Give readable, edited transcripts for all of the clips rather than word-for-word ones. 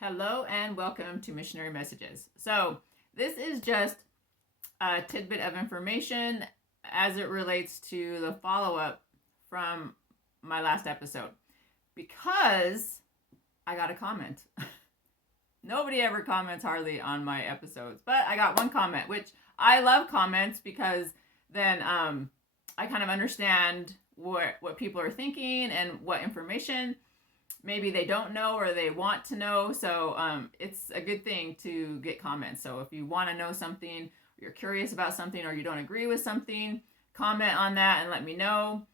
Hello and welcome to Missionary Messages. So this is just a tidbit of information as it relates to the follow-up from my last episode, because I got a comment. Nobody ever comments hardly on my episodes, but I got one comment, which I love comments because then I kind of understand what people are thinking and what information maybe they don't know or they want to know. So it's a good thing to get comments. So if you want to know something, or you're curious about something, or you don't agree with something, comment on that and let me know.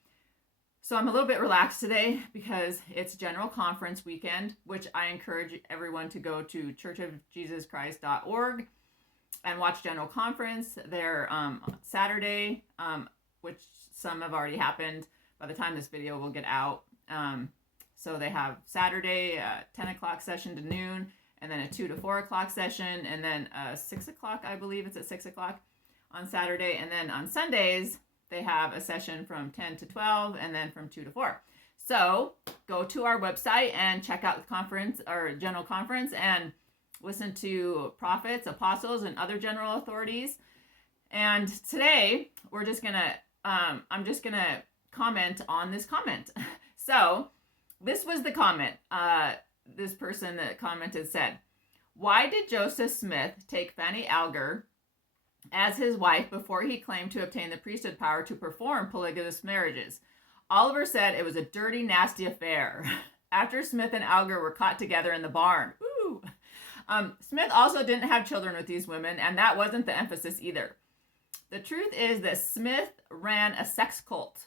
So I'm a little bit relaxed today because it's General Conference weekend, which I encourage everyone to go to churchofjesuschrist.org and watch General Conference. They're Saturday, which some have already happened by the time this video will get out. So they have Saturday, 10 o'clock session to noon, and then a 2 to 4 o'clock session, and then 6 o'clock, I believe it's at 6 o'clock on Saturday. And then on Sundays, they have a session from 10 to 12, and then from 2 to 4. So go to our website and check out the conference or General Conference and listen to prophets, apostles, and other general authorities. And today, I'm just going to comment on this comment. So this was the comment. This person that commented said, "Why did Joseph Smith take Fanny Alger as his wife before he claimed to obtain the priesthood power to perform polygamous marriages? Oliver said it was a dirty, nasty affair after Smith and Alger were caught together in the barn. Woo! Smith also didn't have children with these women, and that wasn't the emphasis either. The truth is that Smith ran a sex cult."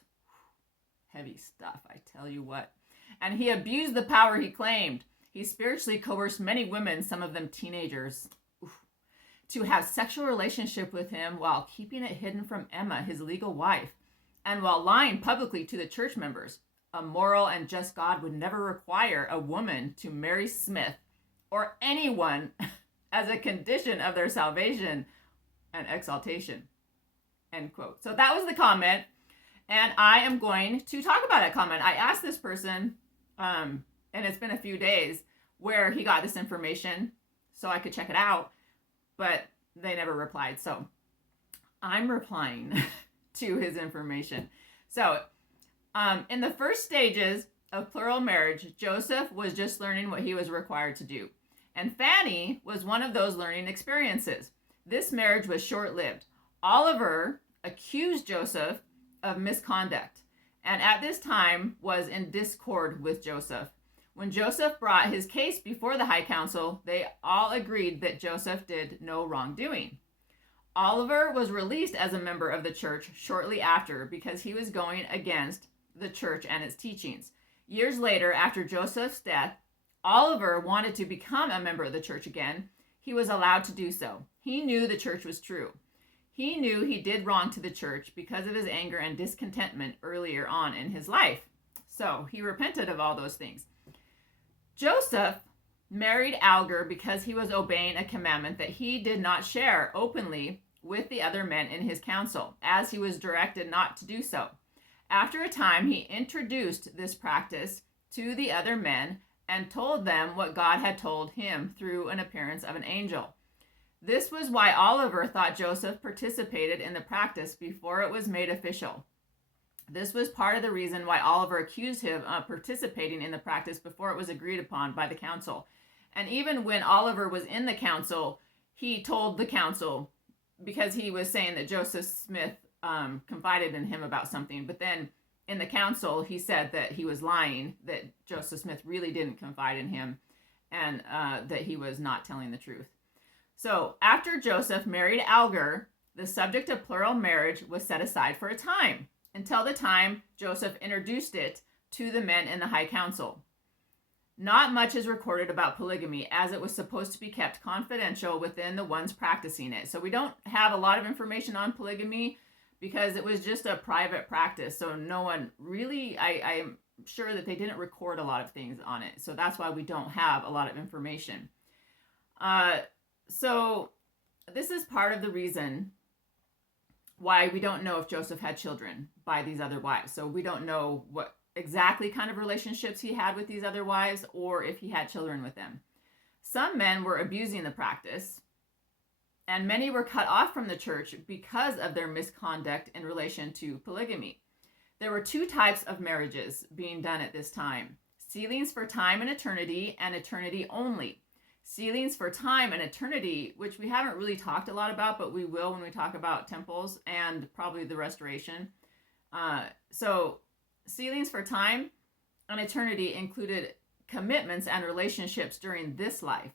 Heavy stuff, I tell you what. "And he abused the power he claimed. He spiritually coerced many women, some of them teenagers, to have sexual relationship with him while keeping it hidden from Emma, his legal wife, and while lying publicly to the church members. A moral and just God would never require a woman to marry Smith or anyone as a condition of their salvation and exaltation." End quote. So that was the comment. And I am going to talk about that comment. I asked this person, and it's been a few days, where he got this information so I could check it out, but they never replied. So I'm replying to his information. So in the first stages of plural marriage, Joseph was just learning what he was required to do. And Fanny was one of those learning experiences. This marriage was short-lived. Oliver accused Joseph of misconduct, and at this time was in discord with Joseph. When Joseph brought his case before the High Council, they all agreed that Joseph did no wrongdoing. Oliver was released as a member of the church shortly after because he was going against the church and its teachings. Years later, after Joseph's death, Oliver wanted to become a member of the church again. He was allowed to do so. He knew the church was true. He knew he did wrong to the church because of his anger and discontentment earlier on in his life. So he repented of all those things. Joseph married Alger because he was obeying a commandment that he did not share openly with the other men in his council, as he was directed not to do so. After a time, he introduced this practice to the other men and told them what God had told him through an appearance of an angel. This was why Oliver thought Joseph participated in the practice before it was made official. This was part of the reason why Oliver accused him of participating in the practice before it was agreed upon by the council. And even when Oliver was in the council, he told the council, because he was saying that Joseph Smith confided in him about something. But then in the council, he said that he was lying, that Joseph Smith really didn't confide in him, and that he was not telling the truth. So after Joseph married Alger, the subject of plural marriage was set aside for a time, until the time Joseph introduced it to the men in the High Council. Not much is recorded about polygamy, as it was supposed to be kept confidential within the ones practicing it. So we don't have a lot of information on polygamy because it was just a private practice. So no one really, I'm sure that they didn't record a lot of things on it. So that's why we don't have a lot of information. So this is part of the reason why we don't know if Joseph had children by these other wives. So we don't know what exactly kind of relationships he had with these other wives or if he had children with them. Some men were abusing the practice, and many were cut off from the church because of their misconduct in relation to polygamy. There were two types of marriages being done at this time: sealings for time and eternity only. Sealings for time and eternity, which we haven't really talked a lot about, but we will when we talk about temples and probably the restoration. So sealings for time and eternity included commitments and relationships during this life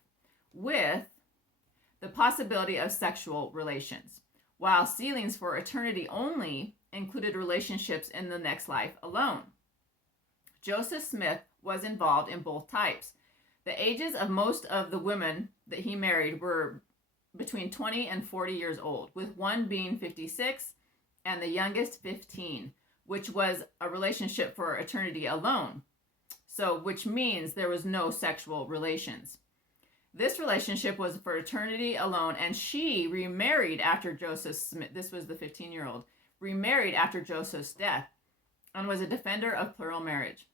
with the possibility of sexual relations, while sealings for eternity only included relationships in the next life alone. Joseph Smith was involved in both types. The ages of most of the women that he married were between 20 and 40 years old, with one being 56 and the youngest 15, which was a relationship for eternity alone. So, which means there was no sexual relations. This relationship was for eternity alone, and she remarried after Joseph Smith, this was the 15-year-old, remarried after Joseph's death, and was a defender of plural marriage.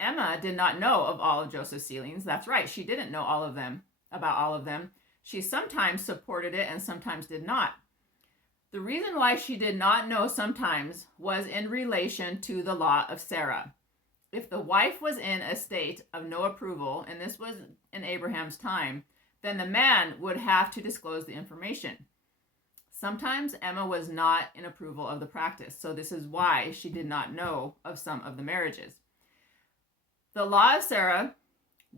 Emma did not know of all of Joseph's sealings. That's right, she didn't know about all of them. She sometimes supported it and sometimes did not. The reason why she did not know sometimes was in relation to the law of Sarah. If the wife was in a state of no approval, and this was in Abraham's time, then the man would have to disclose the information. Sometimes Emma was not in approval of the practice, so this is why she did not know of some of the marriages. The law of Sarah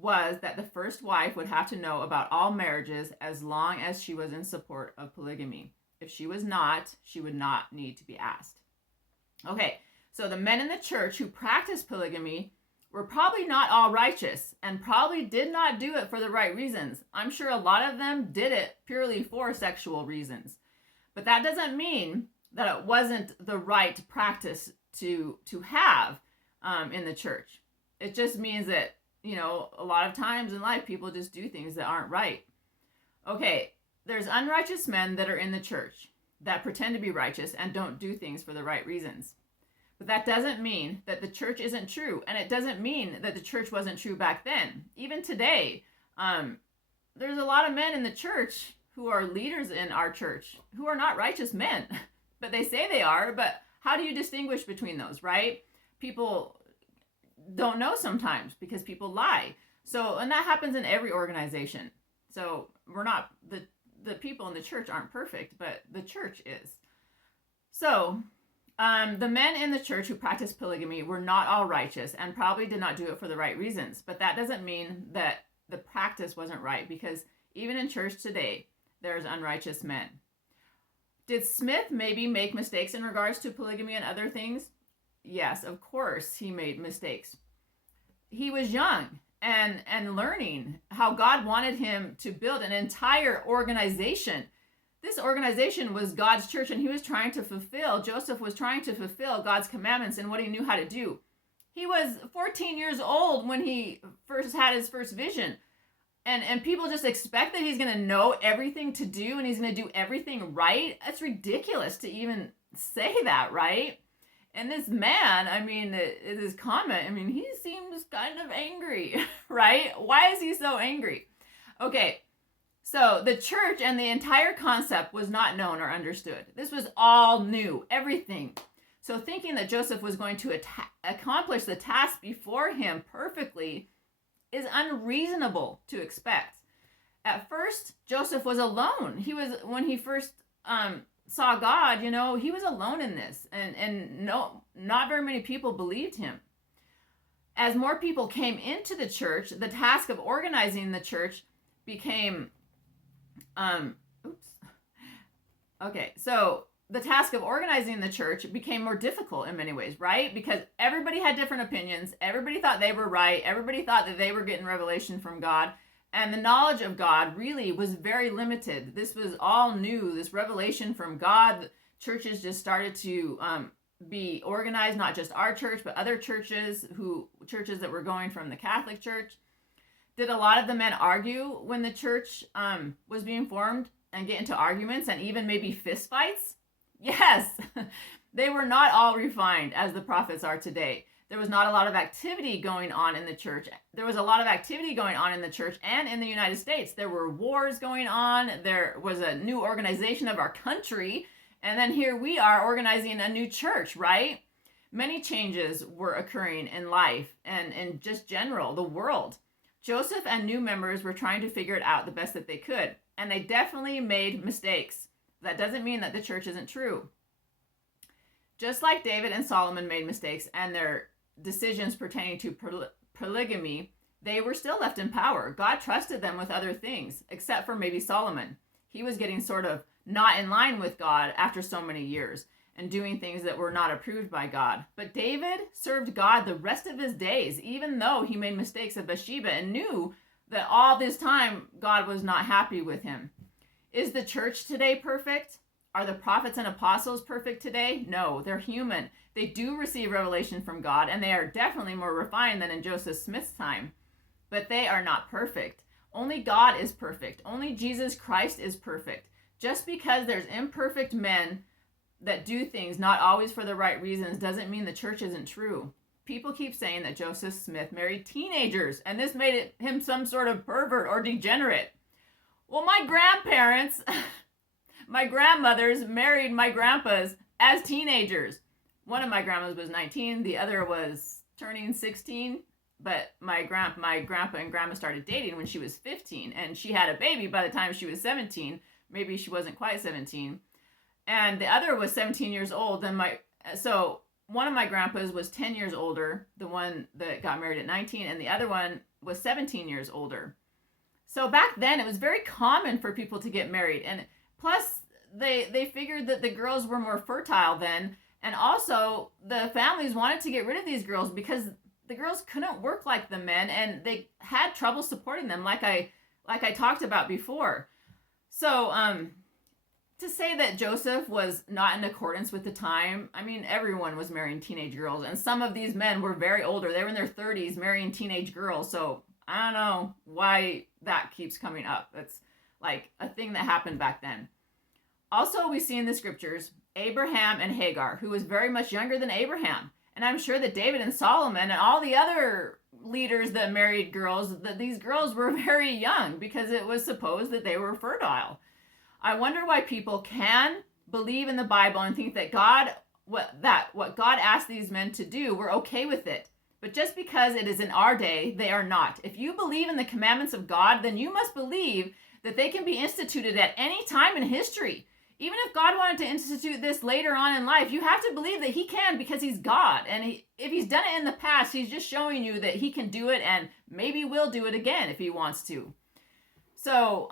was that the first wife would have to know about all marriages as long as she was in support of polygamy. If she was not, she would not need to be asked. Okay, so the men in the church who practiced polygamy were probably not all righteous and probably did not do it for the right reasons. I'm sure a lot of them did it purely for sexual reasons. But that doesn't mean that it wasn't the right practice to have in the church. It just means that, a lot of times in life, people just do things that aren't right. Okay, there's unrighteous men that are in the church that pretend to be righteous and don't do things for the right reasons. But that doesn't mean that the church isn't true, and it doesn't mean that the church wasn't true back then. Even today, there's a lot of men in the church who are leaders in our church who are not righteous men, but they say they are. But how do you distinguish between those, right? People don't know sometimes because people lie. So, and that happens in every organization. So we're not, the people in the church aren't perfect, but the church is. So the men in the church who practiced polygamy were not all righteous and probably did not do it for the right reasons. But that doesn't mean that the practice wasn't right, because even in church today, there's unrighteous men. Did Smith maybe make mistakes in regards to polygamy and other things? Yes, of course he made mistakes. He was young and learning how God wanted him to build an entire organization. This organization was God's church, and Joseph was trying to fulfill God's commandments and what he knew how to do. He was 14 years old when he first had his first vision. And people just expect that he's going to know everything to do and he's going to do everything right. That's ridiculous to even say that, right? And this man, his comment, he seems kind of angry, right? Why is he so angry? Okay, so the church and the entire concept was not known or understood. This was all new, everything. So thinking that Joseph was going to accomplish the task before him perfectly is unreasonable to expect. At first, Joseph was alone. When he first saw God, he was alone in this, and not very many people believed him. As more people came into the church, the task of organizing the church became, the task of organizing the church became more difficult in many ways, right? Because everybody had different opinions. Everybody thought they were right. Everybody thought that they were getting revelation from God. And the knowledge of God really was very limited. This was all new, this revelation from God. Churches just started to be organized, not just our church, but other churches that were going from the Catholic Church. Did a lot of the men argue when the church was being formed and get into arguments and even maybe fistfights? Yes, they were not all refined as the prophets are today. There was not a lot of activity going on in the church. There was a lot of activity going on in the church and in the United States. There were wars going on. There was a new organization of our country. And then here we are organizing a new church, right? Many changes were occurring in life and in just general, the world. Joseph and new members were trying to figure it out the best that they could. And they definitely made mistakes. That doesn't mean that the church isn't true. Just like David and Solomon made mistakes and their decisions pertaining to polygamy, they were still left in power. God trusted them with other things, except for maybe Solomon. He was getting sort of not in line with God after so many years and doing things that were not approved by God. But David served God the rest of his days, even though he made mistakes at Bathsheba and knew that all this time God was not happy with him. Is the church today perfect? Are the prophets and apostles perfect today? No, they're human. They do receive revelation from God, and they are definitely more refined than in Joseph Smith's time. But they are not perfect. Only God is perfect. Only Jesus Christ is perfect. Just because there's imperfect men that do things not always for the right reasons doesn't mean the church isn't true. People keep saying that Joseph Smith married teenagers, and this made him some sort of pervert or degenerate. Well, my grandparents, my grandmothers married my grandpas as teenagers. One of my grandmas was 19, the other was turning 16, but my grandpa and grandma started dating when she was 15, and she had a baby by the time she was 17. Maybe she wasn't quite 17. And the other was 17 years old. So one of my grandpas was 10 years older, the one that got married at 19, and the other one was 17 years older. So back then, it was very common for people to get married. And plus, they figured that the girls were more fertile then. And also, the families wanted to get rid of these girls because the girls couldn't work like the men, and they had trouble supporting them, like I talked about before. So, to say that Joseph was not in accordance with the time, I mean, everyone was marrying teenage girls, and some of these men were very older. They were in their 30s marrying teenage girls, so I don't know why that keeps coming up. It's like a thing that happened back then. Also, we see in the scriptures Abraham and Hagar, who was very much younger than Abraham. And I'm sure that David and Solomon and all the other leaders that married girls, that these girls were very young because it was supposed that they were fertile. I wonder why people can believe in the Bible and think that what God asked these men to do, we're okay with it. But just because it is in our day, they are not. If you believe in the commandments of God, then you must believe that they can be instituted at any time in history. Even if God wanted to institute this later on in life, you have to believe that he can because he's God. And if he's done it in the past, he's just showing you that he can do it and maybe will do it again if he wants to. So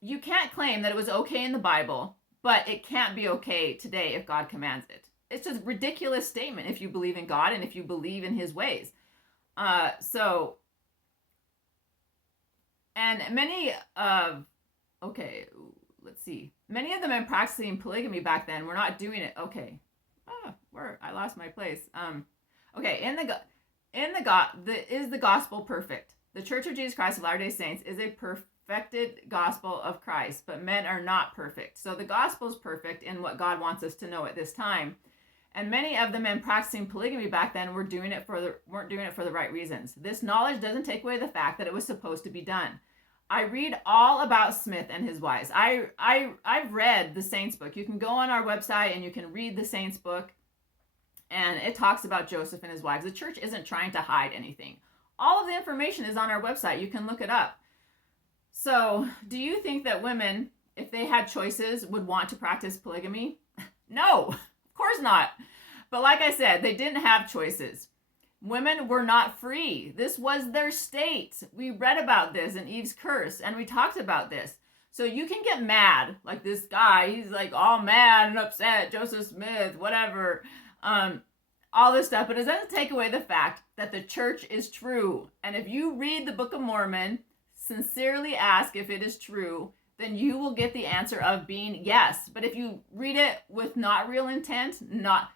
you can't claim that it was okay in the Bible, but it can't be okay today if God commands it. It's just a ridiculous statement if you believe in God and if you believe in his ways. Many of the men practicing polygamy back then were not doing it. Okay. I lost my place. Is the gospel perfect? The Church of Jesus Christ of Latter-day Saints is a perfected gospel of Christ, but men are not perfect. So the gospel is perfect in what God wants us to know at this time. And many of the men practicing polygamy back then weren't doing it for the right reasons. This knowledge doesn't take away the fact that it was supposed to be done. I read all about Smith and his wives. I've read the Saints book. You can go on our website and you can read the Saints book, and it talks about Joseph and his wives. The church isn't trying to hide anything. All of the information is on our website. You can look it up. So, do you think that women, if they had choices, would want to practice polygamy? No, of course not. But like I said, they didn't have choices. Women were not free. This was their state. We read about this in Eve's Curse, and we talked about this. So you can get mad, like this guy, he's like all mad and upset, Joseph Smith, whatever, all this stuff, but it doesn't take away the fact that the church is true. And if you read the Book of Mormon, sincerely ask if it is true, then you will get the answer of being yes. But if you read it with not real intent, not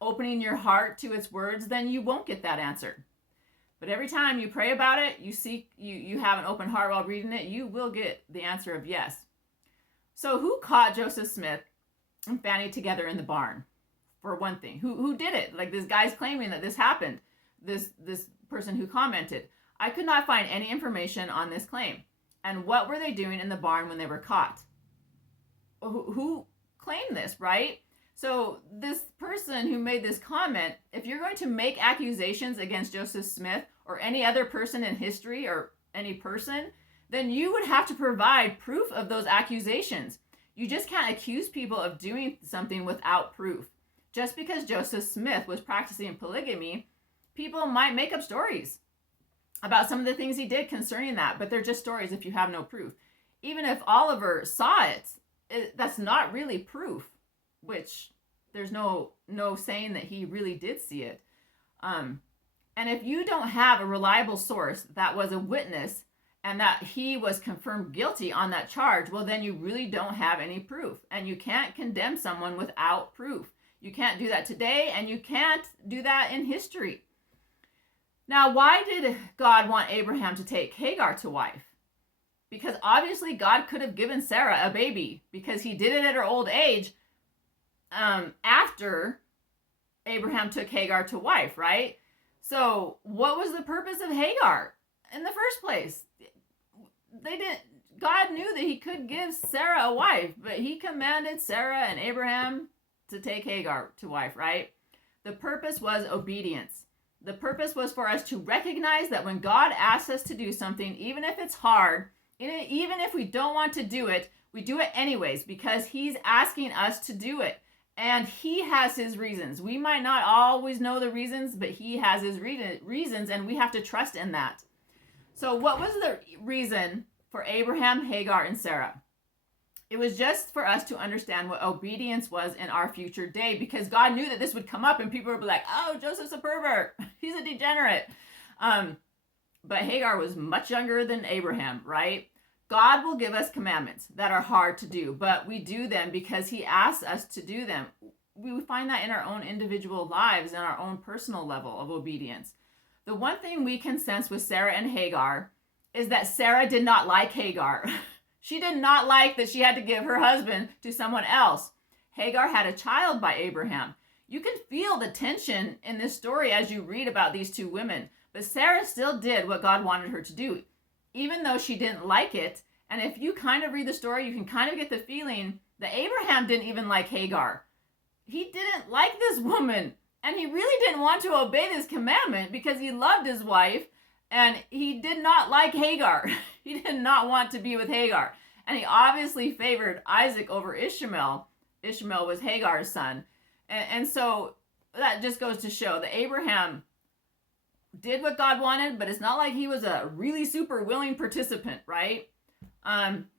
opening your heart to its words, then you won't get that answer. But every time you pray about it, you have an open heart while reading it, you will get the answer of yes. So who caught Joseph Smith and Fanny together in the barn? for one thing. Who did it? Like, this guy's claiming that this happened. This person who commented. I could not find any information on this claim. And what were they doing in the barn when they were caught? Who claimed this, right? So this person who made this comment, if you're going to make accusations against Joseph Smith or any other person in history or any person, then you would have to provide proof of those accusations. You just can't accuse people of doing something without proof. Just because Joseph Smith was practicing polygamy, people might make up stories about some of the things he did concerning that, but they're just stories if you have no proof. Even if Oliver saw it, that's not really proof, which there's no saying that he really did see it. And if you don't have a reliable source that was a witness and that he was confirmed guilty on that charge, well, then you really don't have any proof. And you can't condemn someone without proof. You can't do that today, and you can't do that in history. Now, why did God want Abraham to take Hagar to wife? Because obviously God could have given Sarah a baby, because he did it at her old age after Abraham took Hagar to wife, right? So what was the purpose of Hagar in the first place? God knew that he could give Sarah a wife, but he commanded Sarah and Abraham to take Hagar to wife, right? The purpose was obedience. The purpose was for us to recognize that when God asks us to do something, even if it's hard, even if we don't want to do it, we do it anyways because he's asking us to do it. And he has his reasons. We might not always know the reasons, but he has his reasons, and we have to trust in that. So what was the reason for Abraham, Hagar, and Sarah? It was just for us to understand what obedience was in our future day, because God knew that this would come up and people would be like, oh, Joseph's a pervert. He's a degenerate. But Hagar was much younger than Abraham, right? God will give us commandments that are hard to do, but we do them because he asks us to do them. We find that in our own individual lives and our own personal level of obedience. The one thing we can sense with Sarah and Hagar is that Sarah did not like Hagar. She did not like that she had to give her husband to someone else. Hagar had a child by Abraham. You can feel the tension in this story as you read about these two women, but Sarah still did what God wanted her to do, even though she didn't like it. And if you kind of read the story, you can kind of get the feeling that Abraham didn't even like Hagar. He didn't like this woman, and he really didn't want to obey this commandment because he loved his wife, and he did not like Hagar. He did not want to be with Hagar. And he obviously favored Isaac over Ishmael. Ishmael was Hagar's son. And so that just goes to show that Abraham did what God wanted, but it's not like he was a really super willing participant, right?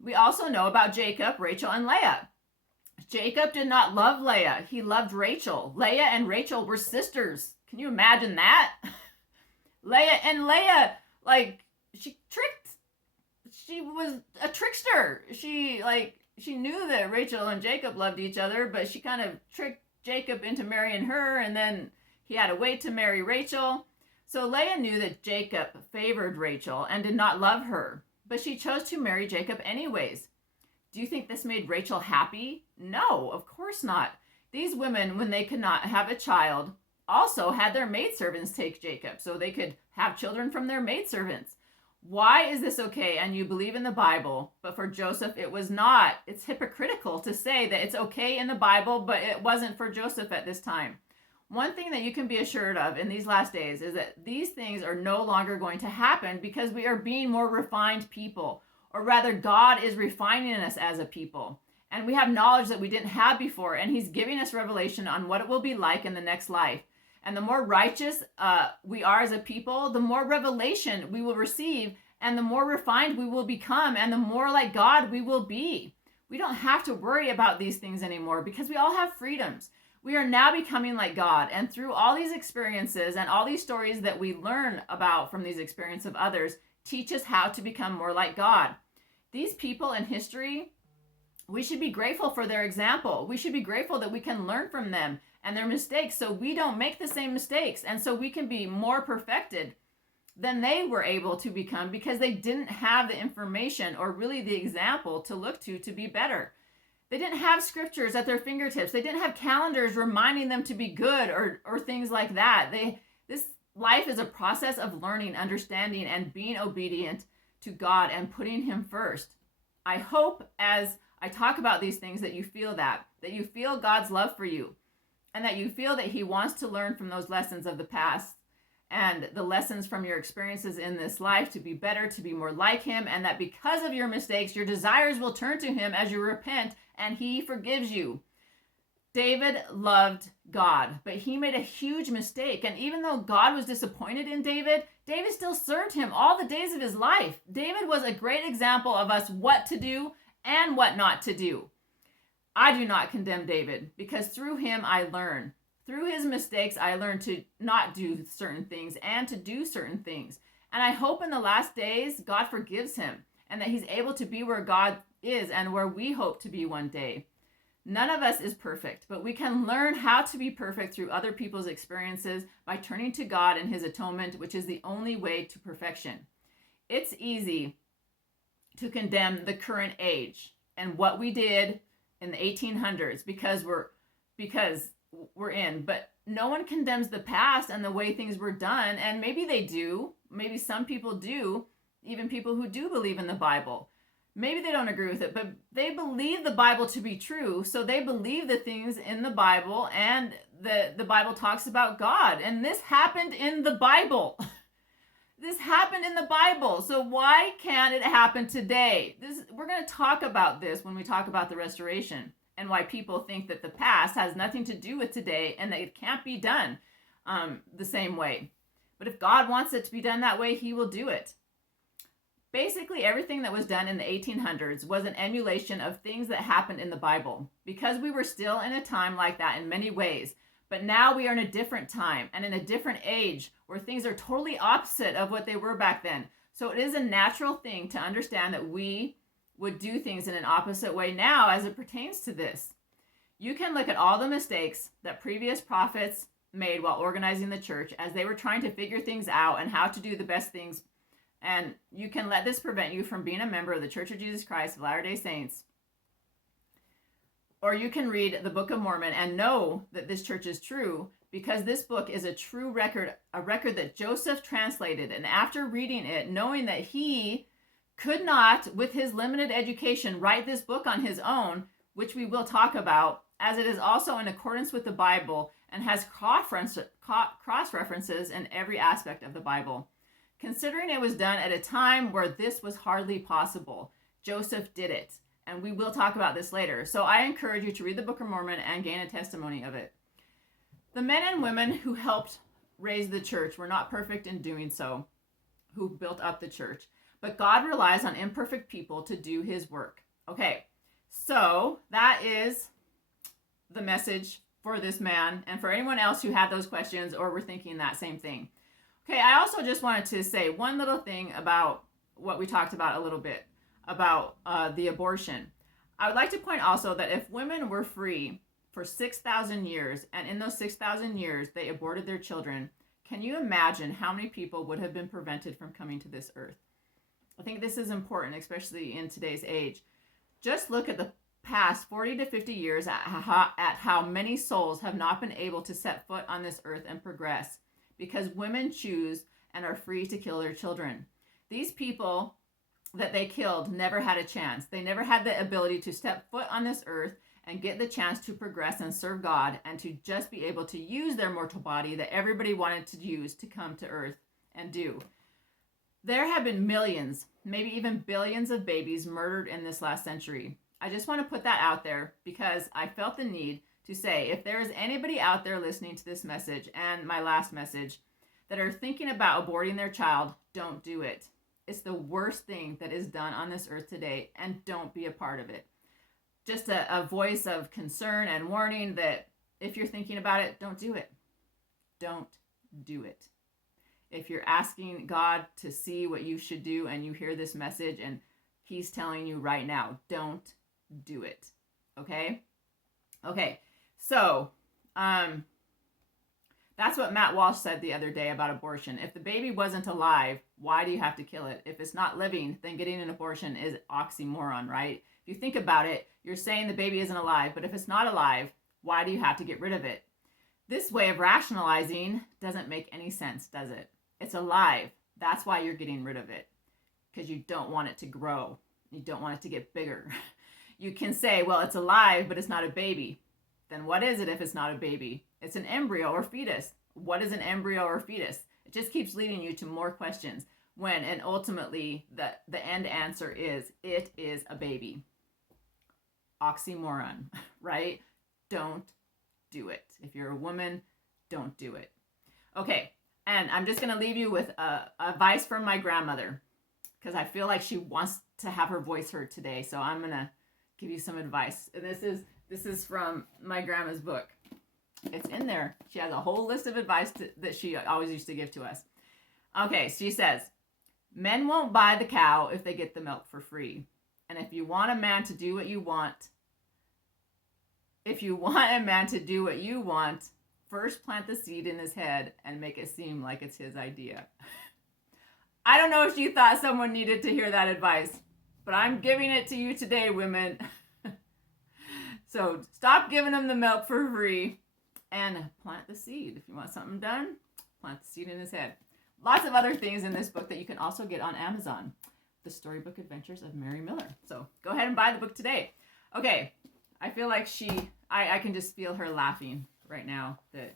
We also know about Jacob, Rachel, and Leah. Jacob did not love Leah. He loved Rachel. Leah and Rachel were sisters. Can you imagine that? Leah, like, she was a trickster. She knew that Rachel and Jacob loved each other, but she kind of tricked Jacob into marrying her, and then he had to wait to marry Rachel. So Leah knew that Jacob favored Rachel and did not love her, but she chose to marry Jacob anyways. Do you think this made Rachel happy? No, of course not. These women, when they could not have a child, also had their maidservants take Jacob so they could have children from their maidservants. Why is this okay and you believe in the Bible, but for Joseph it was not? It's hypocritical to say that it's okay in the Bible, but it wasn't for Joseph at this time. One thing that you can be assured of in these last days is that these things are no longer going to happen because we are being more refined people, or rather God is refining us as a people. And we have knowledge that we didn't have before, and he's giving us revelation on what it will be like in the next life. And the more righteous we are as a people, the more revelation we will receive, and the more refined we will become, and the more like God we will be. We don't have to worry about these things anymore because we all have freedoms. We are now becoming like God, and through all these experiences and all these stories that we learn about from these experiences of others, teach us how to become more like God. These people in history, we should be grateful for their example. We should be grateful that we can learn from them and their mistakes so we don't make the same mistakes, and so we can be more perfected than they were able to become because they didn't have the information or really the example to look to be better. They didn't have scriptures at their fingertips. They didn't have calendars reminding them to be good or things like that. This life is a process of learning, understanding, and being obedient to God and putting him first. I hope as I talk about these things that you feel that you feel God's love for you, and that you feel that he wants to learn from those lessons of the past and the lessons from your experiences in this life to be better, to be more like him, and that because of your mistakes, your desires will turn to him as you repent and he forgives you. David loved God, but he made a huge mistake. And even though God was disappointed in David, David still served him all the days of his life. David was a great example of us what to do and what not to do. I do not condemn David because through him I learn. Through his mistakes, I learned to not do certain things and to do certain things. And I hope in the last days, God forgives him and that he's able to be where God is and where we hope to be one day. None of us is perfect, but we can learn how to be perfect through other people's experiences by turning to God and his atonement, which is the only way to perfection. It's easy to condemn the current age and what we did in the 1800s because we're in, but no one condemns the past and the way things were done. And maybe they do. Maybe some people do, even people who do believe in the Bible. Maybe they don't agree with it, but they believe the Bible to be true. So they believe the things in the Bible, and the Bible talks about God. And this happened in the Bible. This happened in the Bible. So why can't it happen today? We're going to talk about this when we talk about the restoration and why people think that the past has nothing to do with today and that it can't be done the same way. But if God wants it to be done that way, he will do it. Basically, everything that was done in the 1800s was an emulation of things that happened in the Bible, because we were still in a time like that in many ways. But now we are in a different time and in a different age where things are totally opposite of what they were back then. So it is a natural thing to understand that we would do things in an opposite way now as it pertains to this. You can look at all the mistakes that previous prophets made while organizing the church as they were trying to figure things out and how to do the best things. And you can let this prevent you from being a member of the Church of Jesus Christ of Latter-day Saints. Or you can read the Book of Mormon and know that this church is true, because this book is a true record, a record that Joseph translated. And after reading it, knowing that he could not, with his limited education, write this book on his own, which we will talk about, as it is also in accordance with the Bible and has cross-references in every aspect of the Bible. Considering it was done at a time where this was hardly possible, Joseph did it. And we will talk about this later. So I encourage you to read the Book of Mormon and gain a testimony of it. The men and women who helped raise the church were not perfect in doing so, who built up the church. But God relies on imperfect people to do his work. Okay, so that is the message for this man and for anyone else who had those questions or were thinking that same thing. Okay, I also just wanted to say one little thing about what we talked about a little bit, about the abortion. I would like to point also that if women were free for 6,000 years, and in those 6,000 years they aborted their children, can you imagine how many people would have been prevented from coming to this earth? I think this is important, especially in today's age. Just look at the past 40 to 50 years at how many souls have not been able to set foot on this earth and progress, because women choose and are free to kill their children. These people that they killed never had a chance. They never had the ability to step foot on this earth and get the chance to progress and serve God and to just be able to use their mortal body that everybody wanted to use to come to earth and do. There have been millions, maybe even billions of babies murdered in this last century. I just want to put that out there because I felt the need to say, if there is anybody out there listening to this message and my last message that are thinking about aborting their child, don't do it. It's the worst thing that is done on this earth today, and don't be a part of it. Just a voice of concern and warning that if you're thinking about it, don't do it. Don't do it. If you're asking God to see what you should do and you hear this message and he's telling you right now, don't do it. Okay? Okay. So, That's what Matt Walsh said the other day about abortion. If the baby wasn't alive, why do you have to kill it? If it's not living, then getting an abortion is oxymoron, right? If you think about it, you're saying the baby isn't alive, but if it's not alive, why do you have to get rid of it? This way of rationalizing doesn't make any sense, does it? It's alive. That's why you're getting rid of it, because you don't want it to grow. You don't want it to get bigger. You can say, well, it's alive, but it's not a baby. Then what is it if it's not a baby? It's an embryo or fetus. What is an embryo or fetus? It just keeps leading you to more questions when, and ultimately, the end answer is, it is a baby. Oxymoron, right? Don't do it. If you're a woman, don't do it. Okay, and I'm just going to leave you with advice from my grandmother, because I feel like she wants to have her voice heard today. So I'm going to give you some advice. And this is from my grandma's book. It's in there. She has a whole list of advice that she always used to give to us. Okay, she says, men won't buy the cow if they get the milk for free. And if you want a man to do what you want, first plant the seed in his head and make it seem like it's his idea. I don't know if you thought someone needed to hear that advice, but I'm giving it to you today, women. So stop giving them the milk for free and plant the seed. If you want something done, plant the seed in his head. Lots of other things in this book that you can also get on Amazon. The Storybook Adventures of Mary Miller. So go ahead and buy the book today. Okay, I feel like I can just feel her laughing right now, that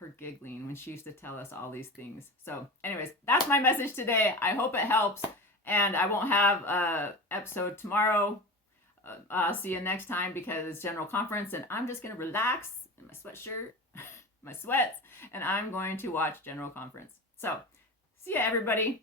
her giggling when she used to tell us all these things. So anyways, that's my message today. I hope it helps, and I won't have an episode tomorrow. I'll see you next time because it's General Conference, and I'm just going to relax in my sweatshirt, my sweats, and I'm going to watch General Conference. So see ya, everybody.